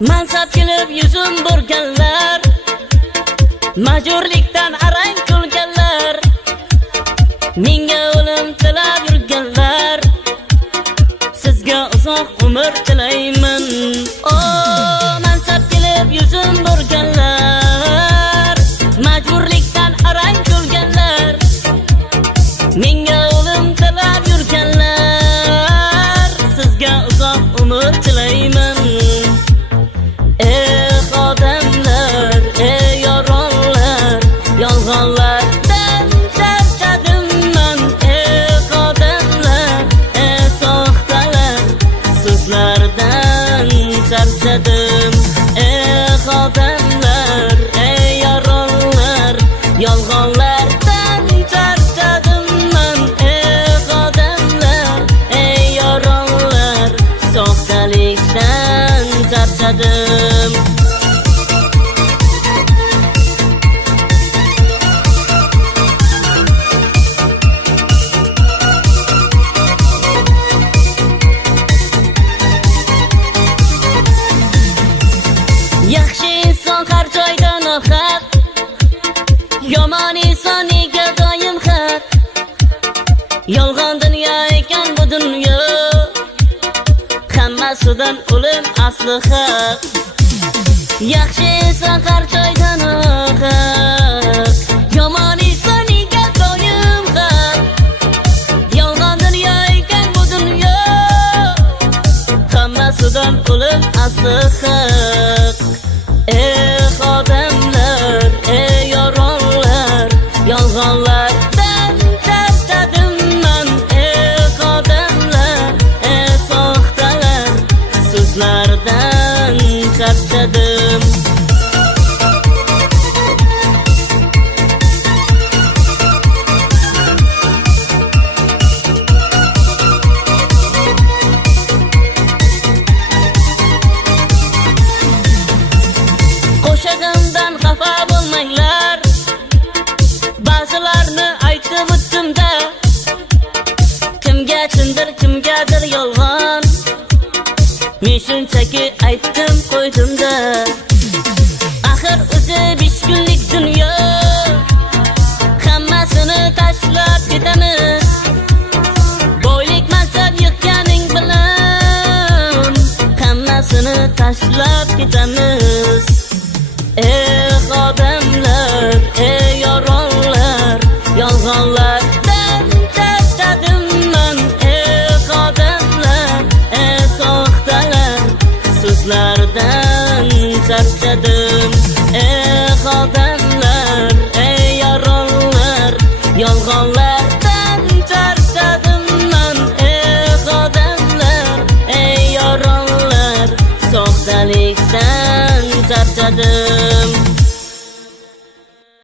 Mansab kelib yuzim burganlar, majurlikdan arang kulganlar, menga o'lim tilab yurganlar, sizga uzoq umr tilayman. O mansab kelib yuzim burganlar, majburlikdan arang kulganlar, menga o'lim tilab yurganlar, sizga uzoq umr tilayman. Odamlar, yoronlar, yolg'onlardan charchadim man. Odamlar, soxtalar, so'zlardan charchadim. Odamlar, yoronlar, yolg'onlardan charchadim man. Odamlar, yoronlar, soxtalikdan charchadim. Yaxshi inson har joyda nohaq, yomon inson nega doim haq. Yolg'on dunyo ekan bu dunyo, hammasidan o'lim asli haq. Yaxshi inson har joyda nohaq, yomon inson nega doim haq. Yolg'on dunyo ekan bu dunyo, hammasidan o'lim asli haq. Odamlar, yoronlar, yolg'onlardan charchadim man. Odamlar, soxtalar, so'zlardan charchadim. Qo'shig'imdan xafa bo'lmanglar, ba'zilarni aytib o'tdim-da. Kimga chindir, kimgadir yolg'on, men shunchaki aytdim qo'ydim-da. Axir o'zi 5 kunlik dunyo, hammasini tashlab ketamiz. Boylik mansab yig'ganing bilan, hammasini tashlab ketamiz. Odamlar, yoronlar, yolg'onlardan charchadim man. Odamlar, soxtalar, so'zlardan charchadim. Odamlar, yoronlar, yolg'onlardan charchadim man. Odamlar, yoronlar, soxtalikdan charchadim.